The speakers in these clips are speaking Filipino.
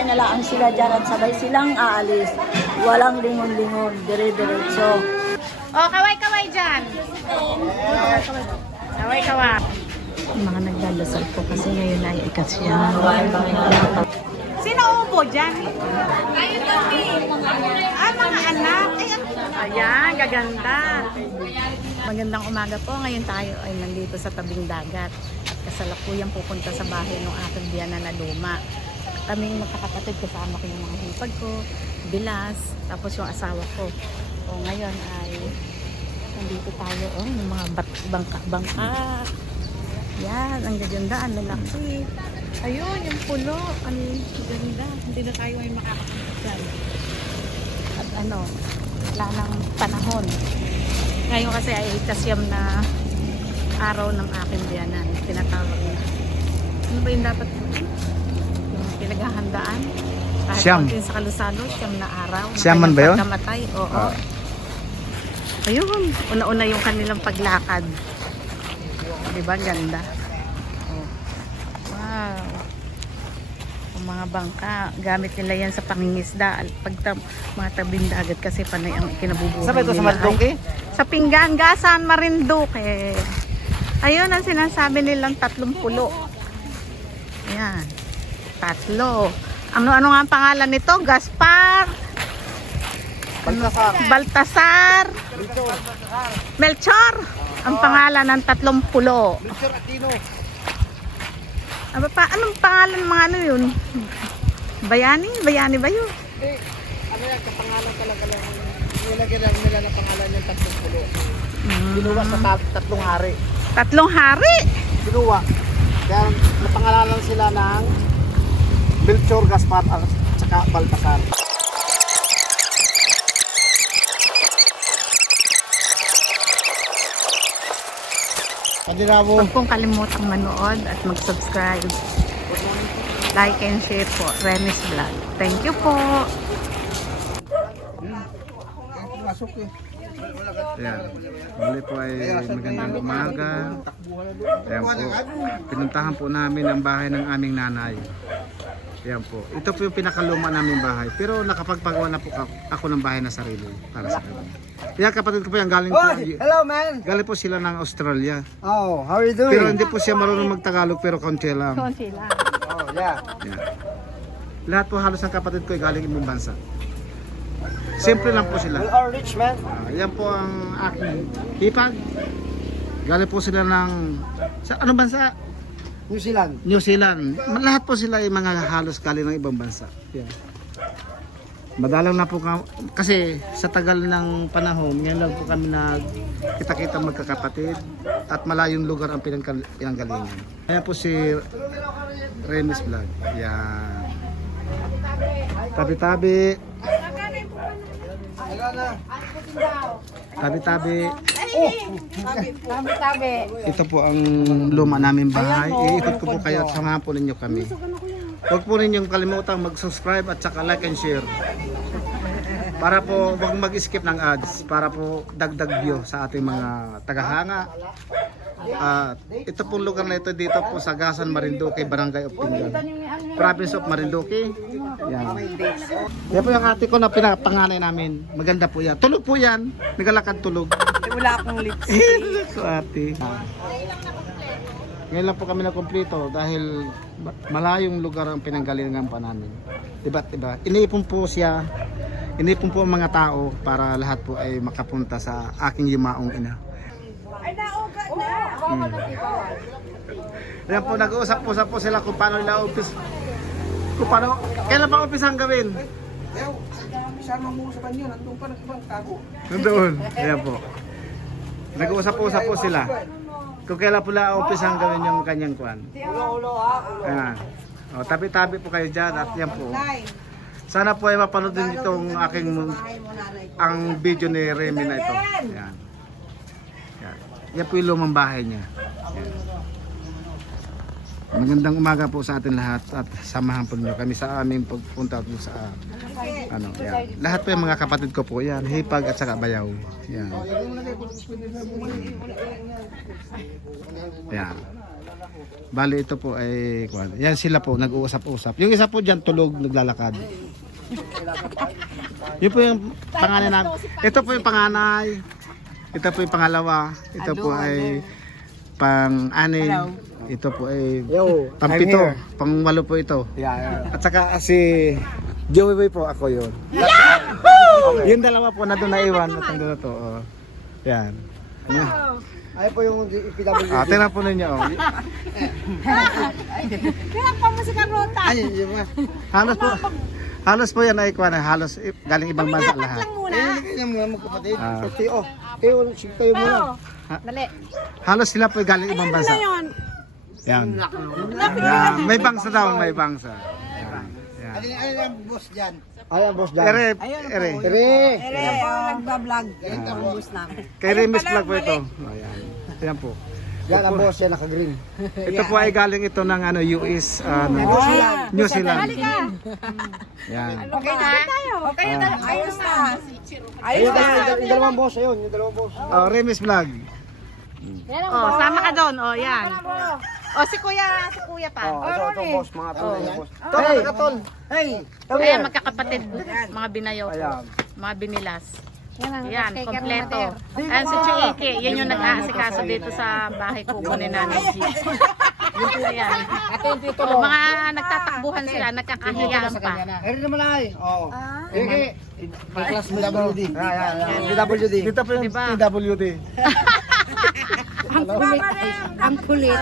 kakain na lang sila dyan at sabay silang aalis. Walang lingon-lingon, dire-diretso. Oh, kaway-kaway dyan. Kaway-kaway. Mga nagdadasal po kasi ngayon ay ikasya. Sino upo dyan? Mga anak. Ayan, gaganda. Magandang umaga po. Ngayon tayo ay nandito sa tabing dagat. At kasalukuyang pupunta sa bahay ng aking biyanan na luma. Kaming magkakapatid, kasama ko yung mga hipag ko, bilas, tapos yung asawa ko. O ngayon ay nandito tayo. Oh, yung mga bangka. Yan, ang gaganda, ang lalaki. Ayun, yung pulo. Ang ganda. Hindi na tayo ay makakapunta dyan. At ano, wala ng panahon. Ngayon kasi ay ikasyam na araw ng aking biyanan. Tinatawag na. Ano ba yung dapat yung pinaghahandaan? Kahit Siyam. konti sa kalusalo, siyam na araw. Siyaman ba yun? Pagkamatay, oo. Ayun, una-una yung kanilang paglakad. Diba? Ganda. Oh. Wow. Ang mga bangka, gamit nila yan sa pangingisda. Pag mga tabing dagat kasi panay ang kinabubuhay Saan ba ito? Sa Marinduque? Sa Pinggangasan, Marinduque. Ayun ang sinasabi nilang 30. Ayan. 3. Ano nga ang pangalan nito? Gaspar? Baltasar. Baltasar? Melchor? Ang pangalan ng 30. Melchor Aquino. Anong pangalan mga ano yun? Bayani? Bayani ba yun? Ano yan? Kapangalan talaga lang. Nilagyan lang nila ng pangalan yung 30. Binuwa sa 3 hari. 3 hari? Binuwa. Kaya napangalanan sila ng Melchor, Gaspar at saka Baltasar. Huwag pong kalimutang manood at mag-subscribe. Like and share po. Remis Vlog. Thank you po. Ayan. Muli po ay magandang umaga. Ayan po. Pinuntahan po namin ang bahay ng aming nanay. Ayan po. Ito po yung pinakaluma naming bahay. Pero nakapagpagawa na po ako ng bahay na sarili para sa kanya. Kaya kapatid ko po yan galing po. Hello man. Galing po sila ng Australia. Oh, how are you doing? Pero hindi po siya marunong magtagalog pero konti lang. Konti lang. Oh, yeah. Ayan. Lahat po halos ng kapatid ko ay galing ibang bansa. Simple lang po sila. We are rich man. Yan po ang aking hipag. Galing po sila ng sa anong bansa? New Zealand. New Zealand. Lahat po sila ay mga halos galing ng ibang bansa. Yan. Madalang na po kasi sa tagal ng panahon, ngayon lang po kami kita-kita magkakapatid at malayong lugar ang pinanggalingan. Ayan po si Remis Vlog. Yan. Tabi-tabi. Tabi-tabi. Tabi-tabi. Ito po ang luma namin bahay. Iikot ko po kayo at samahan po ninyo kami. Huwag po ninyong kalimutang mag-subscribe at saka like and share. Para po huwag mag-skip ng ads. Para po dagdag view sa ating mga tagahanga. At ito pong lugar na ito dito po sa Gasan, Marinduque, Barangay of Pinggan, Province of Marinduque. Yan. Yan po yung ate ko na pinapanganay namin. Maganda po yan. Tulog po yan. Nagalakad tulog. Wala akong lipstick. So ate. Ngayon lang po kami na kumpleto dahil malayong lugar ang pinanggalingan pa namin. Diba? Iniipon po siya. Iniipon po ang mga tao para lahat po ay makapunta sa aking yumaong ina. Ay, naugat na. Ayan po, nag-uusap-usap po sila kung paano nila kailan pa umpisang gawin? Isama mo sa kanyo, nandun pa ng ibang tago. Nandoon. Ayan po. Nag-uusap-usap po sila. Kung kailan po lang umpisang gawin yung kanyang kuwan. Ulo ha. Ayan. O, tabi-tabi po kayo dyan at yan po. Sana po ay mapanood din itong ang video ni Remy na ito. Ayan. Yan po yung lumang bahay niya. Yan. Magandang umaga po sa atin lahat at samahan po niyo kami sa aming pagpunta po sa ano, yan. Lahat po yung mga kapatid ko po yan, Hipag at saka Bayaw. Yan. Yan. Bali ito po ay yan sila po nag-uusap-usap. Yung isa po diyan tulog naglalakad. Yun po yung panganay namin. Ito po yung panganay. Ito po yung pangalawa. Ito po ay pang-anim. Ito po ay pang-pito. Pang-walo po ito. At saka si Joey Boy po ako yun. Yung dalawa po na doon naiwan. At doon na to. Oh. Yan. Ay po yung PWD. Tingnan po ninyo. Oh. Kaya pa mo si Carlota. Ay, yun ba? Halos po yan ay kuwan. Halos galing ibang bansa lahat. Kaya muna magkapatid. Kayo, kayo muna. Dali. Halos sila po galing ibang bansa. Yan. Yan. May bangsa daw, may bangsa. Yan. Yan. Ano yung boss dyan? Ay, ang boss dyan. Ere. Nagbablog. Kay Remis Vlog po ito. Ayan. Yan po. Yan ang boss, yan naka-green. Ito po ay galing ito ng ano, US, New Zealand. Yan. Okay na tayo. Okay na. Ayos na. Ayun, yung dalawang boss, ayun, yung dalawang boss. Oh, Remis Vlog. Oh, sama ka doon. Oh, yan. Oh, si kuya pa. Ito boss, mga tol. Boss. Hey, katol. Hey, Ayan, magkakapatid, mga binayaw ko, mga binilas. Yan, kompleto. Ayan, si Chuiki, yan yung nag-aasikaso dito sa bahay kuko ni Nanay G. Ayan. Oh, mga nagtatakbuhan sila, nagkakahiyaan pa. Eri naman ay. Oo. Eri. Class PWD. PWD. Dito po yung Diba? PWD. Ang kulit.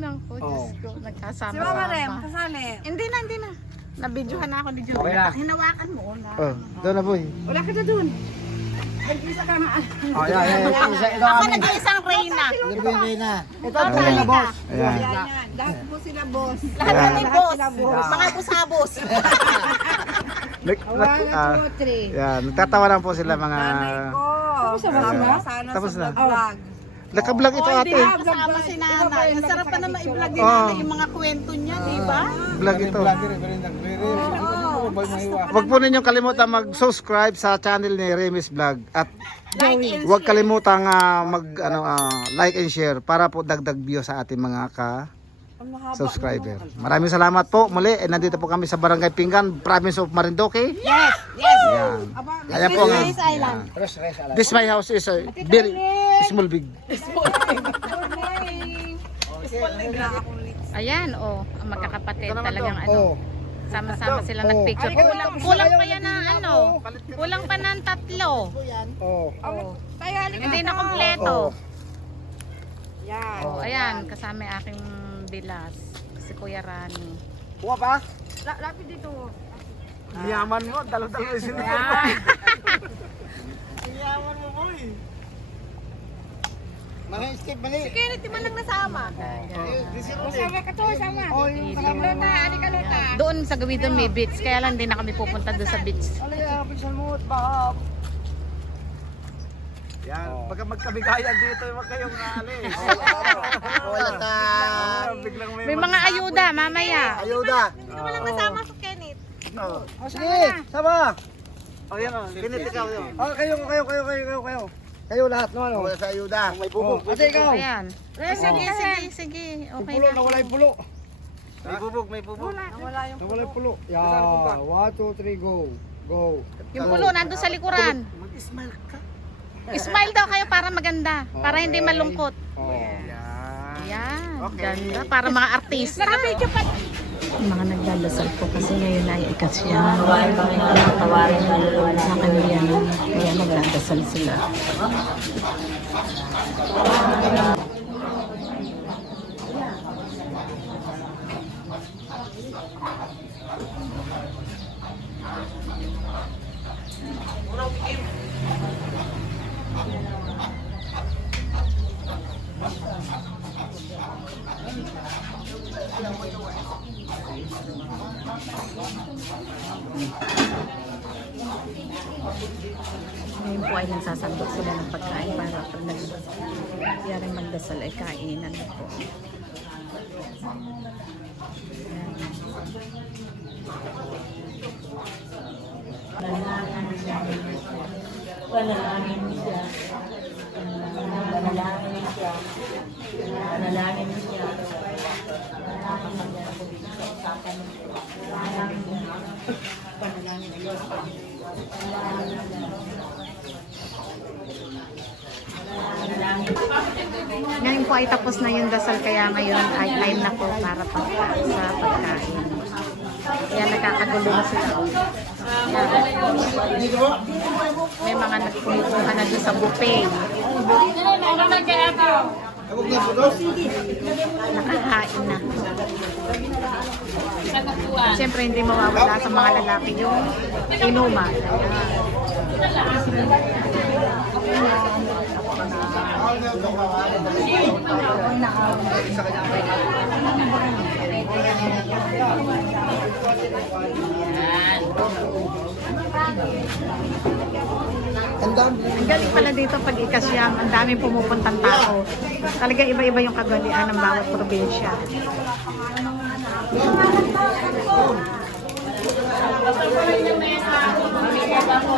Naku, Diyos ko, nagkasama. Si Mama Rem, pa. kasali. Hindi na. Nabidyohan na ako ni Julie. Okay na. Hinawakan mo. Oh, doon na boy. Wala ka na dun. Isa ka na. Oh, yan. Ito Ako kami. nag-iisang reyna. Nirvini na. Ito ang boss. Ayan. Lahat po sila boss. Lahat kami boss. Mga busabos. Yan, nagtatawa lang po sila mga... Sana Tapos sa na. vlog. Naka-vlog ito ate. Kasama si nanay. Ang sarap pa na ma-vlog din natin yung mga kwento niya, di ba? Vlog ito. Huwag po ninyong kalimutan mag-subscribe sa channel ni Remis Vlog at huwag kalimutan like and share para po dagdag view sa ating mga subscriber. Maraming salamat po. Muli, nandito po kami sa Barangay Pinggan, Province of Marinduque. Yes! Yes! Yan. Ayan po nga. Island. Yan. This my house is a very small big. Ayan, oh, ang magkakapatid Ito naman talagang to. ano. Sama-sama sila nagpicture. Kulang pa yan na ano. Kulang pa ng 3. Oh. Hindi na kompleto. Yan. Oh, ayan, kasama yung aking bilas. Si Kuya Rani. Kuha pa? Lapit dito. Yaman mo, dalo-dalo sila. Yaman mo boy. Mali, skip, mali. Kaya di man lang nasama. Sama ka to, sama. Oh, yung Lota, alika Lota. Doon sa Gawidon may beach, kaya lang din na kami pupunta doon sa beach. pinsan mo, Bob. Yan, pagka magkabigayan dito, huwag kayong aalis. Wala ta. Biglang May mga ayuda mamaya. Ayuda. Hindi mo lang nasama sa Kenneth. Oh, sige, sama. Oh, yan o. Pinit ikaw yun. Oh, kayo. Kayo lahat, no? Ano? Wala sa ayuda. May bubog. Ate, ikaw. Ayan. Sige. Okay Pulo, na. nawala yung pulo. May bubog. Nawala yung pulo. Yeah, 1, 2, 3, go. Go. Yung pulo nandun sa likuran. Mag-smile ka. Smile daw kayo para maganda. Para hindi malungkot. Oh. Ayan. Ganda. Para mga artista. Mga nagdadasal po kasi ngayon ay ikasya. Sa kanila. Kaya nagdadasal sila. Ngayon po ay nagsasandok sila ng pagkain para pag nagyaring magdasal ay kainan na po. Panalangin siya. Panalangin siya. Panalangin siya. Ngayon po ay tapos na yung dasal, kaya ngayon ay time na po para sa pagkain. Kaya nagkakagulo na sila. May mga nagpupunta na doon sa buffet. Nakakain na. Siyempre hindi mawawala sa mga lalaki yung inuman. Ang galing pala dito pag ikasyam, ang daming pumupuntang tao. Talaga iba-iba yung kagalian ng bawat probinsya.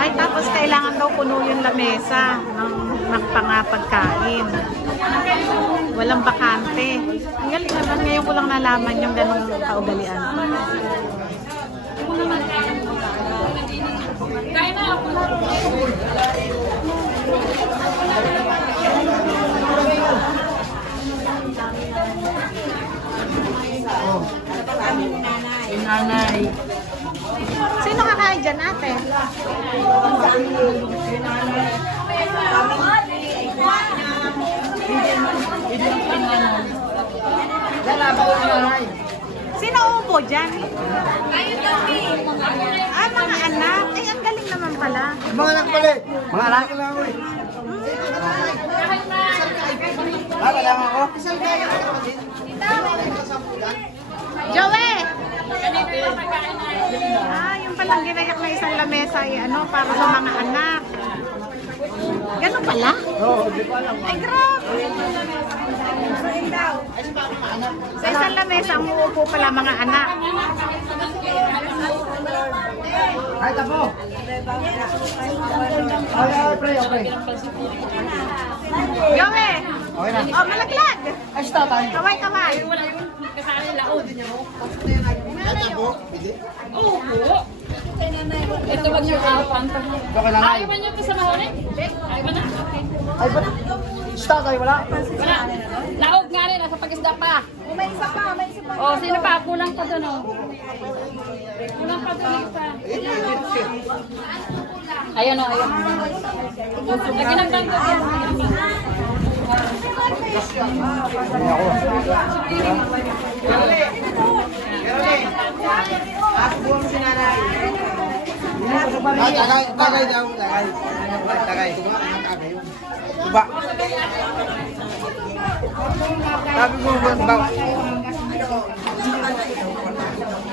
Ay, tapos kailangan daw puno yung lamesa ng pangapagkain. Walang bakante. Ang galing naman, ngayon ko lang nalaman yung ganong kaugalian. Nanay. Sino kakain dyan, ate? Sino upo dyan? Ah, mga anak. Ay, ang galing naman pala. Mga anak pala. Mga anak? Wala ako. Joey! Ah, yung palang ginayak na isang lamesa ay ano, para sa mga anak. Ganun pala? Oo, di ko alam. Ay, grabe! Sa isang lamesa, ang uupo pala mga anak. Ay, tapo. Ay, pre, okay. Joey! Okay na. Oh, malaglag! Ay, stop tayo. Kaway, kaway! Ito wag niyo awan. Okay lang. Ayaw niyo ito sa mahuli? Ayaw na. Ay, ba't? Stop tayo, wala. Wala. Laog nga rin, nasa pag-isda pa. May isa pa, may isa pa. Oh, sino pa? Kulang pa doon, oh. Kulang pa doon isa. Ayun, oh, ayun. Lagi ng bangko yan. Tagay daw. Tagay. Diba? Sabi mo ba?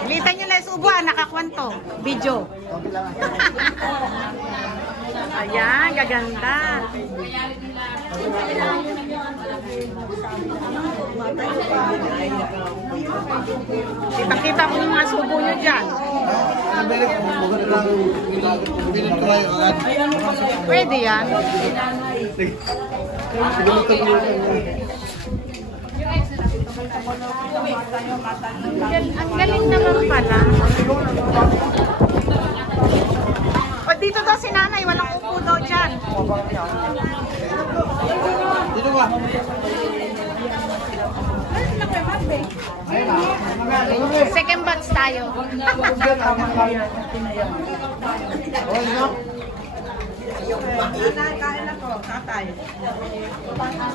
Litan nyo na subo, nakakwanto. Video. Ayan, gaganda. Kita-kita ko yung mga subo nyo dyan. Pwede yan. Ang galing naman pala. O dito daw si nanay, walang upo daw dyan. Dito ba? Second batch tayo.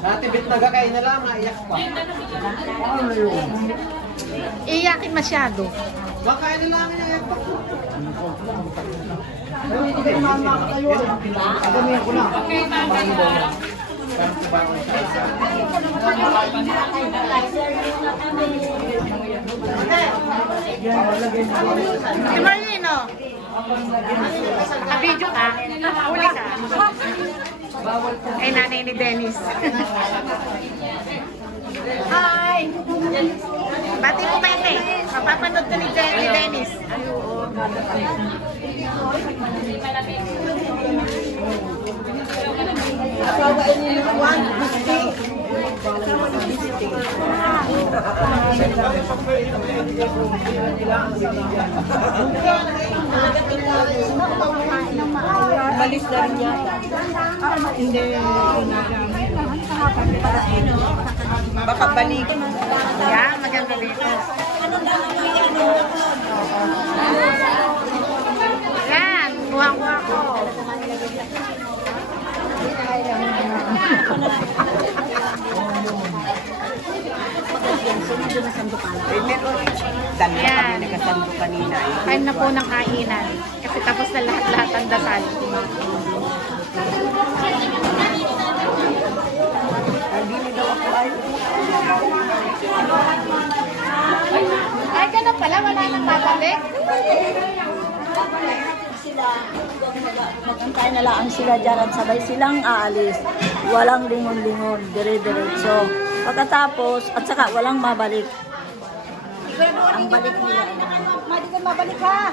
Natibit na gakay na lang, maiyak pa. Iyakin masyado. Bakain na lang iyak pa. Si Marlene, video ka? Huli ka? Ay, nanay ni Dennis. Hi! Bati po kayo, te. Mapapanood ko ni Dennis. Balis na rin yata. Baka balik. Yan, maganda dito. Yan, kuha-kuha ko. Yan. Kain na po ng kainan. Kasi tapos na lahat-lahat ang dasal. Ay, ganun pala. Wala nang babalik. Sila, magantay na lang sila dyan at sabay silang aalis. Walang lingon-lingon, dire-diretso. Pagkatapos, at saka walang mabalik. Ang balik nila. Madi ko mabalik ha.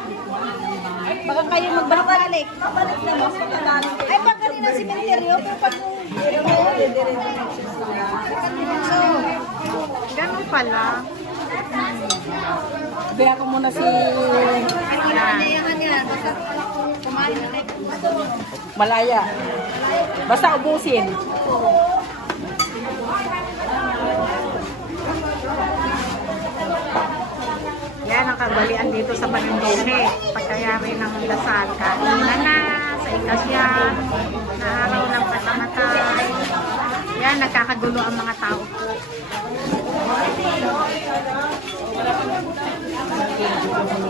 Baka kayo magbalik-balik. Mabalik na mas pagkabalik. Ay, pag kanina simenteryo, pero pag Ganun pala. Kaya ko muna si Malaya. Basta ubusin. Yan ang kagalian dito sa Balindone. Pagkayari ng dasal. Kainan na sa ikasya, na araw ng patamatay. Yan, nagkakagulo ang mga tao po.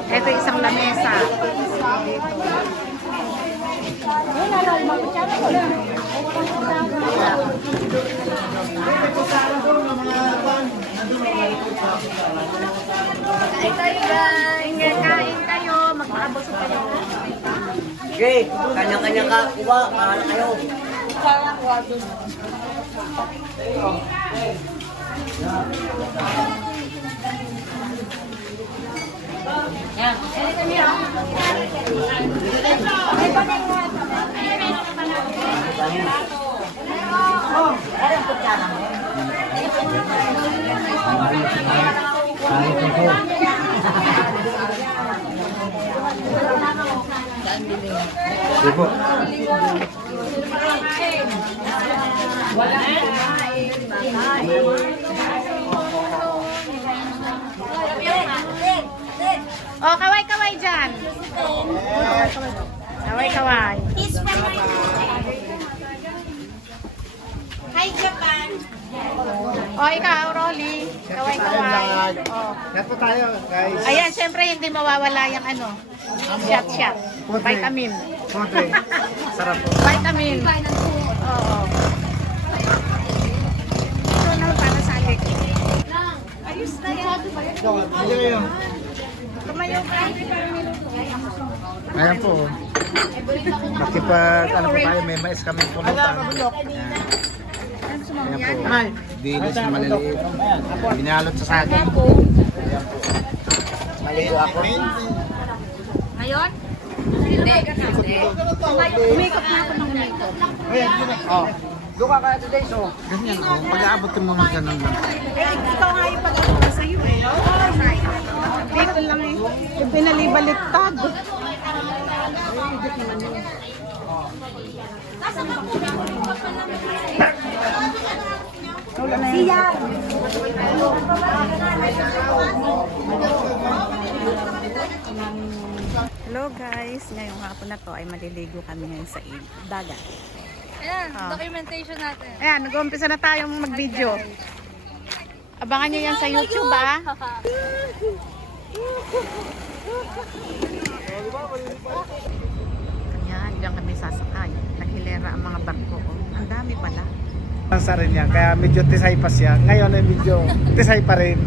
Ito isang lamesa. Kain kayo, magpaabosok kayo. Okay, kanya-kanya ka, kuha, mahala kayo. Dipo. Oh, kaway-kaway dyan. Kaway-kaway. Hi, Japan! Oh, ikaw, Rolly. Kaway-kaway. Oh. Yan po tayo, guys. Ayan, syempre hindi mawawala yung ano, shot. Vitamin. Konti. Sarap po. Vitamin. Oo. Ito na para sa akin. Ayos na yan. Tumayo ka. Ayan po. Nakipag, ano po tayo, may mais kami pulutan. Ayan po. Dilis na maliliit. Binalot sa saging. Ayan po. Maligo ako. Ngayon? Hindi. Umikot na ako ng umikot. Oh, doon ka kaya today, so. Ganyan o. Pag-aabot mo mga ganun lang. Ikaw nga yung pag-ako ko sa'yo eh. Dito lang eh. Pinalibaliktad. Siya! Hello guys, ngayong hapon na to ay maliligo kami ngayon sa dagat. Ayan, Ah. documentation natin. Ayan, nag-uumpisa na tayong mag-video. Abangan nyo yan sa YouTube ah. Ayan, diyan kami sasakay. Naghilera ang mga barko. Oh. Ang dami pala. Sa rin yan, kaya medyo tisay pa siya. Ngayon ay medyo tisay pa rin.